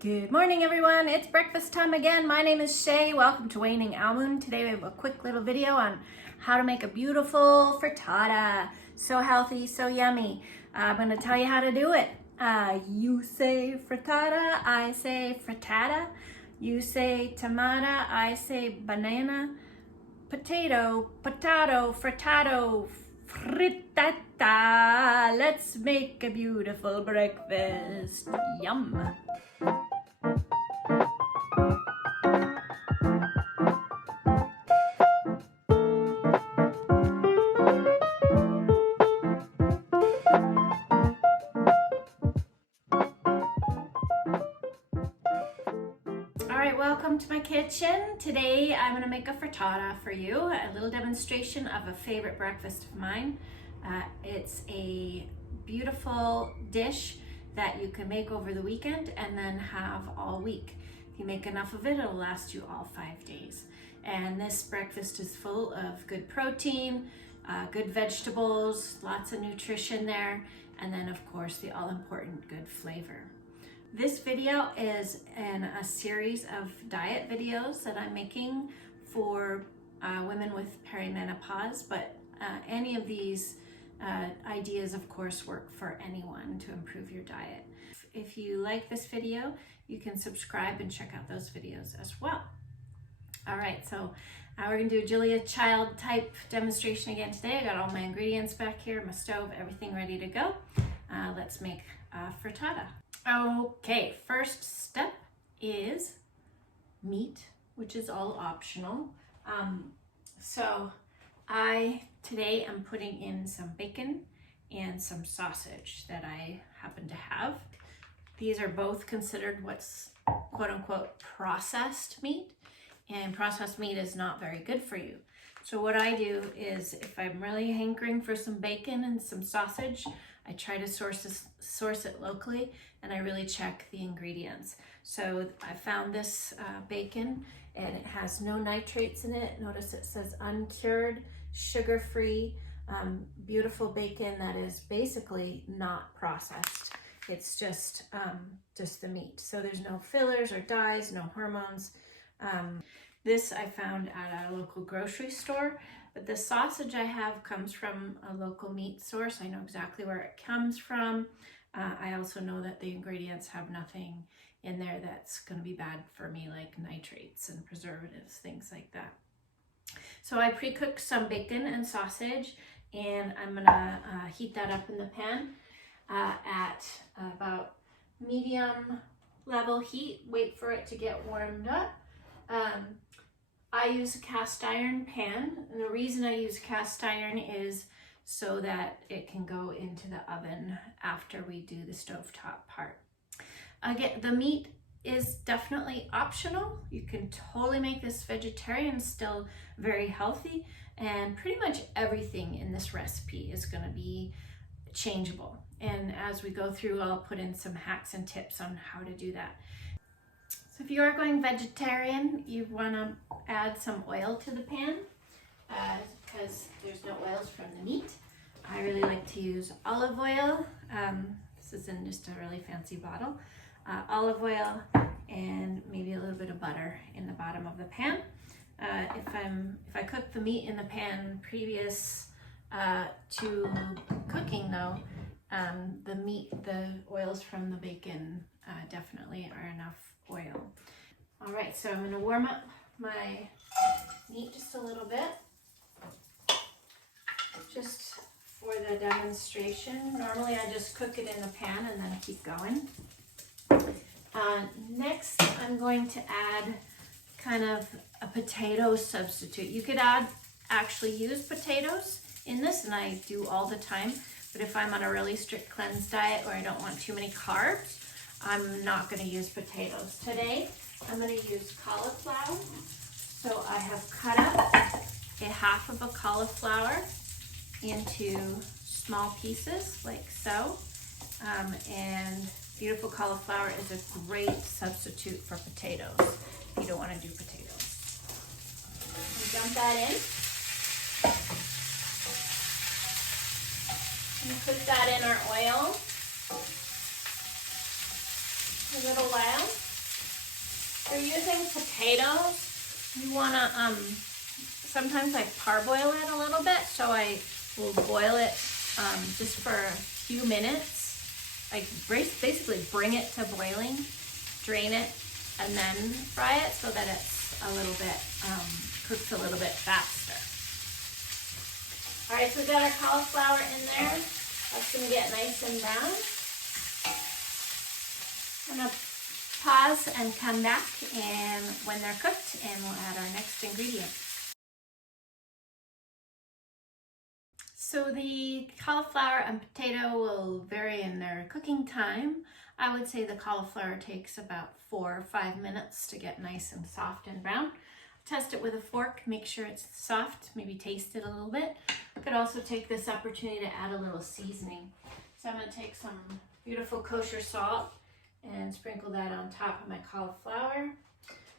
Good morning, everyone. It's breakfast time again. My name is Shay. Welcome to Waning Almond. Today we have a quick little video on how to make a beautiful frittata. So healthy, so yummy. I'm going to tell you how to do it. You say frittata, I say frittata. You say tomato, I say banana. Potato, frittato, frittata. Let's make a beautiful breakfast. Yum. Welcome to my kitchen. Today I'm going to make a frittata for you, a little demonstration of a favorite breakfast of mine. It's a beautiful dish that you can make over the weekend and then have all week. If you make enough of it, it'll last you all 5 days. And this breakfast is full of good protein, good vegetables, lots of nutrition there, and then of course the all-important good flavor. This video is in a series of diet videos that I'm making for women with perimenopause, but any of these ideas of course work for anyone to improve your diet. If you like this video, you can subscribe and check out those videos as well. All right, so we're gonna do a Julia Child type demonstration again today. I got all my ingredients back here, my stove, everything ready to go. Let's make frittata. Okay, first step is meat, which is all optional. So I today am putting in some bacon and some sausage that I happen to have. These are both considered what's quote unquote processed meat, and processed meat is not very good for you. So what I do is if I'm really hankering for some bacon and some sausage, I try to source it locally, and I really check the ingredients. So I found this bacon, and it has no nitrates in it. Notice it says uncured, sugar-free, beautiful bacon that is basically not processed. It's just the meat. So there's no fillers or dyes, no hormones. This I found at a local grocery store, but the sausage I have comes from a local meat source. I know exactly where it comes from. I also know that the ingredients have nothing in there that's going to be bad for me, like nitrates and preservatives, things like that. So I pre-cooked some bacon and sausage, and I'm going to heat that up in the pan at about medium level heat. Wait for it to get warmed up. I use a cast iron pan, and the reason I use cast iron is so that it can go into the oven after we do the stovetop part. Again, the meat is definitely optional. You can totally make this vegetarian, still very healthy, and pretty much everything in this recipe is going to be changeable. And as we go through, I'll put in some hacks and tips on how to do that. So if you are going vegetarian, you want to add some oil to the pan because there's no oils from the meat. I really like to use olive oil. This is in just a really fancy bottle. Olive oil and maybe a little bit of butter in the bottom of the pan. If I cook the meat in the pan previous to cooking though, the oils from the bacon definitely are enough oil. All right, so I'm going to warm up my meat just a little bit, just for the demonstration. Normally I just cook it in the pan and then keep going. Next, I'm going to add kind of a potato substitute. You could actually use potatoes in this, and I do all the time, but if I'm on a really strict cleanse diet or I don't want too many carbs, I'm not going to use potatoes. Today, I'm going to use cauliflower. So I have cut up a half of a cauliflower into small pieces like so. And beautiful cauliflower is a great substitute for potatoes if you don't want to do potatoes. And dump that in. And put that in our oil a little while. If you're using potatoes, you want to sometimes I parboil it a little bit, so I will boil it just for a few minutes. Like basically bring it to boiling, drain it, and then fry it so that it's a little bit cooks a little bit faster. All right, so we've got our cauliflower in there. That's gonna get nice and brown. I'm gonna pause and come back and when they're cooked, and we'll add our next ingredient. So the cauliflower and potato will vary in their cooking time. I would say the cauliflower takes about 4 or 5 minutes to get nice and soft and brown. Test it with a fork, make sure it's soft, maybe taste it a little bit. I could also take this opportunity to add a little seasoning. So I'm gonna take some beautiful kosher salt and sprinkle that on top of my cauliflower.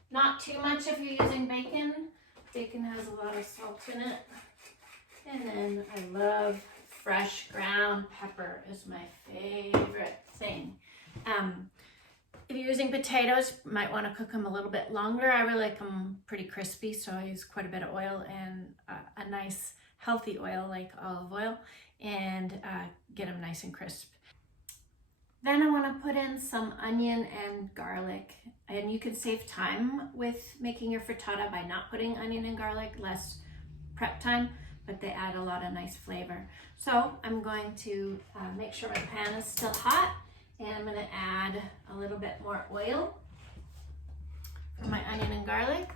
Not too much if you're using bacon. Bacon has a lot of salt in it. And then I love fresh ground pepper is my favorite thing. If you're using potatoes, you might want to cook them a little bit longer. I really like them pretty crispy, so I use quite a bit of oil and a nice healthy oil like olive oil, and get them nice and crisp. Then I want to put in some onion and garlic, and you can save time with making your frittata by not putting onion and garlic, less prep time, but they add a lot of nice flavor. So I'm going to make sure my pan is still hot, and I'm going to add a little bit more oil for my onion and garlic,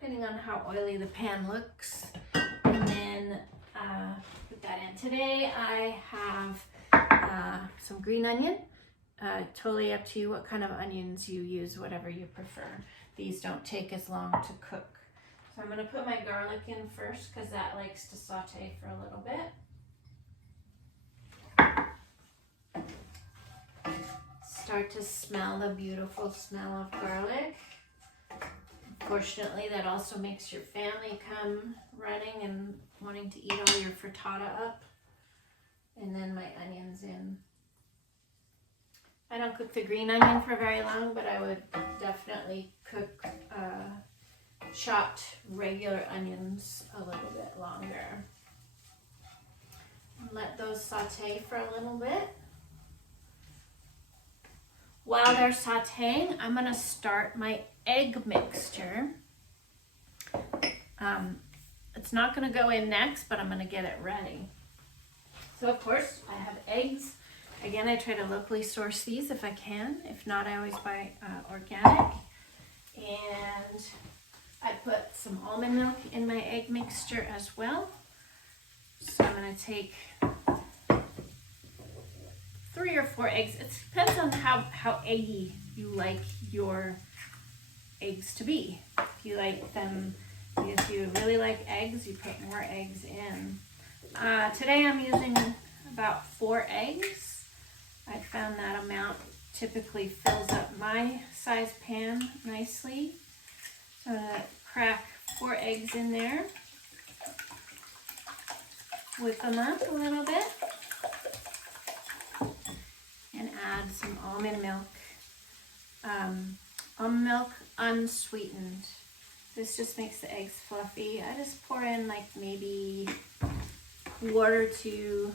depending on how oily the pan looks, and then put that in. Today I have some green onion. Totally up to you what kind of onions you use, whatever you prefer. These don't take as long to cook. So I'm going to put my garlic in first because that likes to saute for a little bit. Start to smell the beautiful smell of garlic. Fortunately, that also makes your family come running and wanting to eat all your frittata up. And then my onions in. I don't cook the green onion for very long, but I would definitely cook chopped regular onions a little bit longer. Let those saute for a little bit. While they're sauteing, I'm going to start my egg mixture. It's not going to go in next, but I'm going to get it ready. So of course, I have eggs. Again, I try to locally source these if I can. If not, I always buy organic. And I put some almond milk in my egg mixture as well. So I'm going to take 3 or 4 eggs. It depends on how eggy you like your eggs to be. If you like them, if you really like eggs, you put more eggs in. Today I'm using about 4 eggs. I found that amount typically fills up my size pan nicely. So I'm going to crack 4 eggs in there. Whip them up a little bit. And add some almond milk. Almond milk unsweetened. This just makes the eggs fluffy. I just pour in like maybe 1/4 to,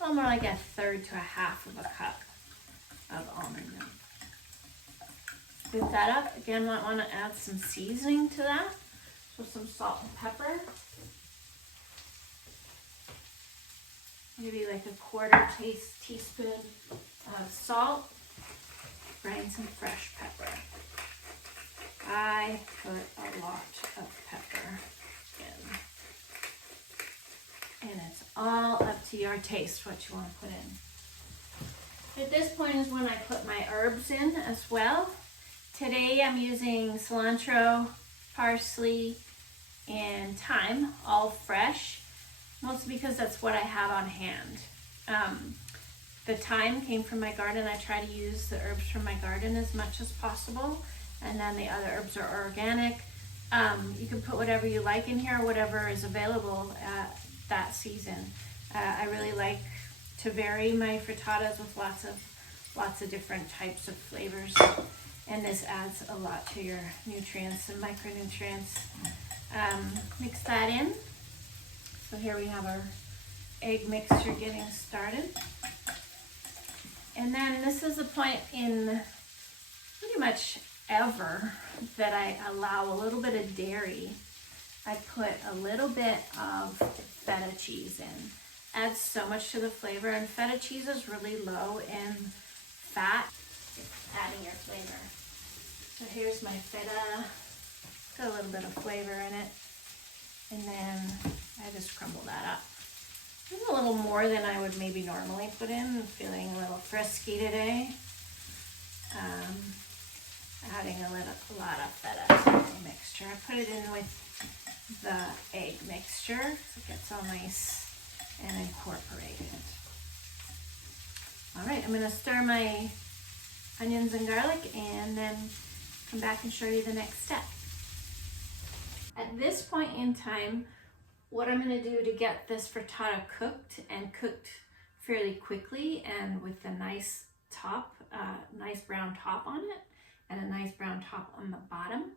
well, more like 1/3 to 1/2 of a cup of almond milk. Whip that up. Again, I want to add some seasoning to that. So some salt and pepper. Maybe like 1/4 teaspoon of salt. Grind some fresh pepper. I put a lot of pepper in. And it's all up to your taste what you want to put in. At this point is when I put my herbs in as well. Today I'm using cilantro, parsley, and thyme, all fresh. Mostly because that's what I have on hand. The thyme came from my garden. I try to use the herbs from my garden as much as possible. And then the other herbs are organic. You can put whatever you like in here, whatever is available at that season. I really like to vary my frittatas with lots of different types of flavors. and this adds a lot to your nutrients and micronutrients. Mix that in. So here we have our egg mixture getting started. And then this is the point in pretty much ever that I allow a little bit of dairy. I put a little bit of feta cheese in. Adds so much to the flavor, and feta cheese is really low in fat. It's adding your flavor. So here's my feta. Got a little bit of flavor in it. And then I just crumble that up. There's a little more than I would maybe normally put in. I'm feeling a little frisky today. Adding a lot of feta to the mixture. I put it in with the egg mixture so it gets all nice and incorporated. All right, I'm gonna stir my onions and garlic and then come back and show you the next step. At this point in time, what I'm gonna do to get this frittata cooked and cooked fairly quickly and with a nice top, nice brown top on it and a nice brown top on the bottom,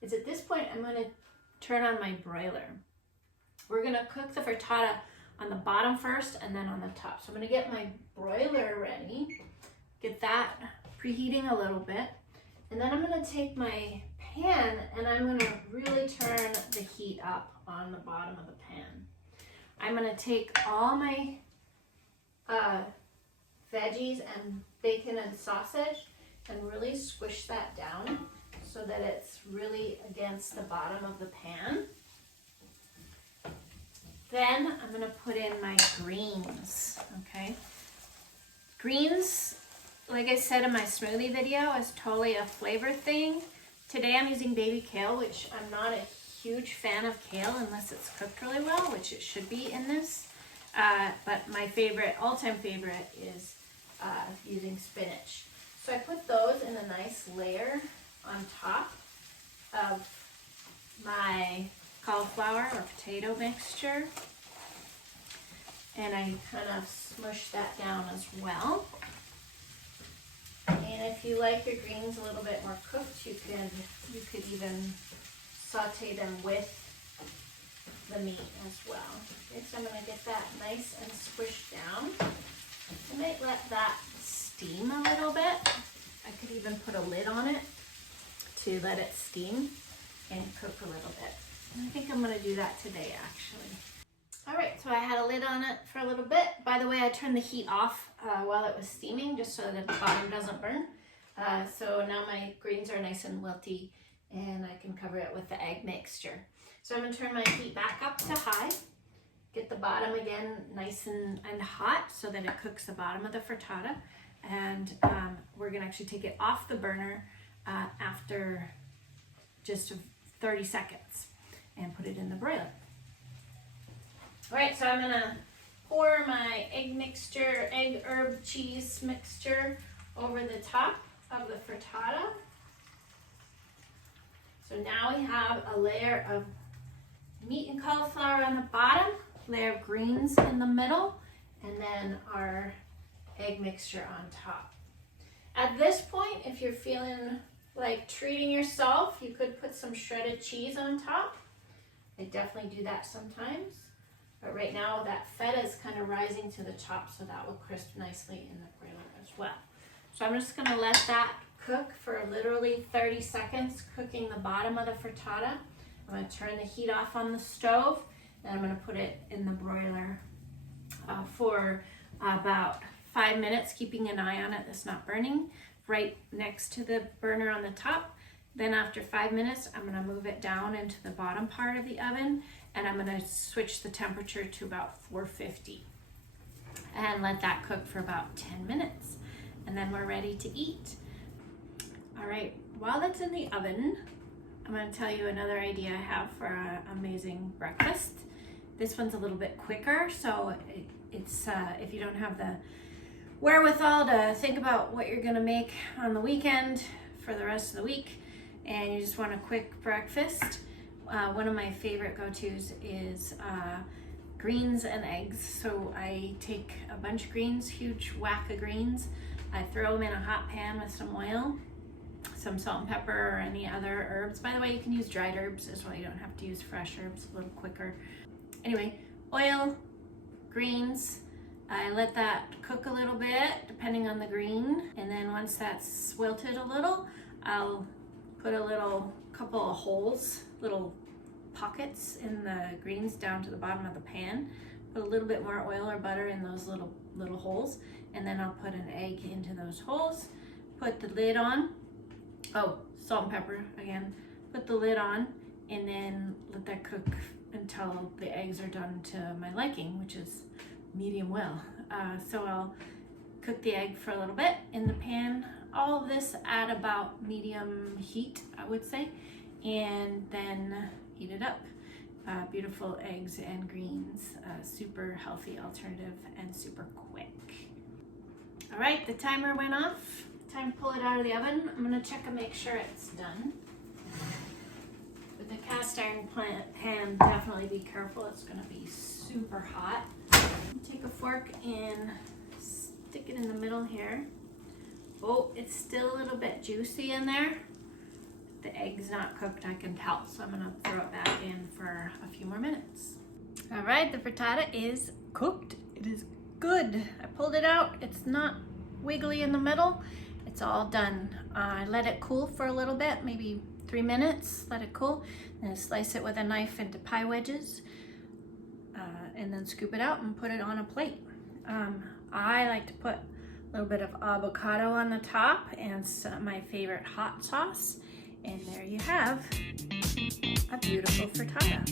is at this point I'm gonna turn on my broiler. We're gonna cook the frittata on the bottom first and then on the top. So I'm gonna get my broiler ready, get that preheating a little bit, and then I'm gonna take my pan and I'm gonna really turn the heat up on the bottom of the pan. I'm gonna take all my veggies and bacon and sausage and really squish that down so that it's really against the bottom of the pan. Then I'm gonna put in my greens, okay? Greens, like I said in my smoothie video, is totally a flavor thing. Today I'm using baby kale, which I'm not a huge fan of kale unless it's cooked really well, which it should be in this. But my favorite, all-time favorite is using spinach. So I put those in a nice layer on top of my cauliflower or potato mixture. And I kind of smush that down as well. And if you like your greens a little bit more cooked, you could even saute them with the meat as well. Okay, so I'm going to get that nice and squished down. I might let that steam a little bit. I could even put a lid on it to let it steam and cook a little bit. And I think I'm going to do that today, actually. All right, so I had a lid on it for a little bit. By the way, I turned the heat off while it was steaming just so that the bottom doesn't burn. So now my greens are nice and wilty and I can cover it with the egg mixture. So I'm going to turn my heat back up to high. Get the bottom again nice and hot so that it cooks the bottom of the frittata. And we're going to actually take it off the burner after just 30 seconds and put it in the broiler. All right, so I'm gonna pour my egg mixture, egg herb cheese mixture over the top of the frittata. So now we have a layer of meat and cauliflower on the bottom, layer of greens in the middle, and then our egg mixture on top. At this point, if you're feeling like treating yourself, you could put some shredded cheese on top. I definitely do that sometimes. But right now that feta is kind of rising to the top, so that will crisp nicely in the broiler as well. So I'm just gonna let that cook for literally 30 seconds, cooking the bottom of the frittata. I'm gonna turn the heat off on the stove, and I'm gonna put it in the broiler for about 5 minutes, keeping an eye on it that's not burning, right next to the burner on the top. Then after 5 minutes, I'm gonna move it down into the bottom part of the oven, and I'm gonna switch the temperature to about 450 and let that cook for about 10 minutes. And then we're ready to eat. All right, while that's in the oven, I'm gonna tell you another idea I have for an amazing breakfast. This one's a little bit quicker, so it's if you don't have the wherewithal to think about what you're gonna make on the weekend for the rest of the week, and you just want a quick breakfast, one of my favorite go-tos is greens and eggs. So I take a bunch of greens, huge whack of greens. I throw them in a hot pan with some oil, some salt and pepper or any other herbs. By the way, you can use dried herbs as well. You don't have to use fresh herbs, a little quicker. Anyway, oil, greens. I let that cook a little bit depending on the green. And then once that's wilted a little, I'll put a couple of holes, little pockets in the greens down to the bottom of the pan. Put a little bit more oil or butter in those little holes. And then I'll put an egg into those holes. Put the lid on. Oh, salt and pepper again. Put the lid on and then let that cook until the eggs are done to my liking, which is medium well. So I'll cook the egg for a little bit in the pan. All of this at about medium heat, I would say, and then heat it up. Beautiful eggs and greens, super healthy alternative and super quick. All right, the timer went off. Time to pull it out of the oven. I'm gonna check and make sure it's done. With the cast iron pan, definitely be careful. It's gonna be super hot. Take a fork and stick it in the middle here. Oh, it's still a little bit juicy in there. The egg's not cooked, I can tell, so I'm gonna throw it back in for a few more minutes. All right, the frittata is cooked. It is good. I pulled it out. It's not wiggly in the middle. It's all done. I let it cool for a little bit, maybe 3 minutes, let it cool. Then slice it with a knife into pie wedges, and then scoop it out and put it on a plate. I like to put a little bit of avocado on the top and my favorite hot sauce. And there you have a beautiful frittata.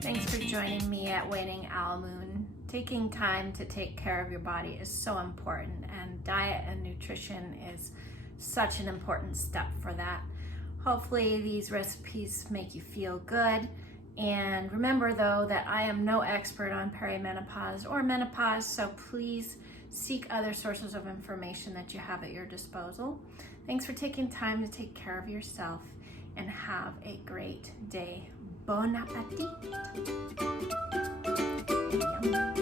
Thanks for joining me at Waning Owl Moon. Taking time to take care of your body is so important, and diet and nutrition is such an important step for that. Hopefully these recipes make you feel good. And remember though that I am no expert on perimenopause or menopause, so please seek other sources of information that you have at your disposal. Thanks for taking time to take care of yourself, and have a great day. Bon appetit! Yum.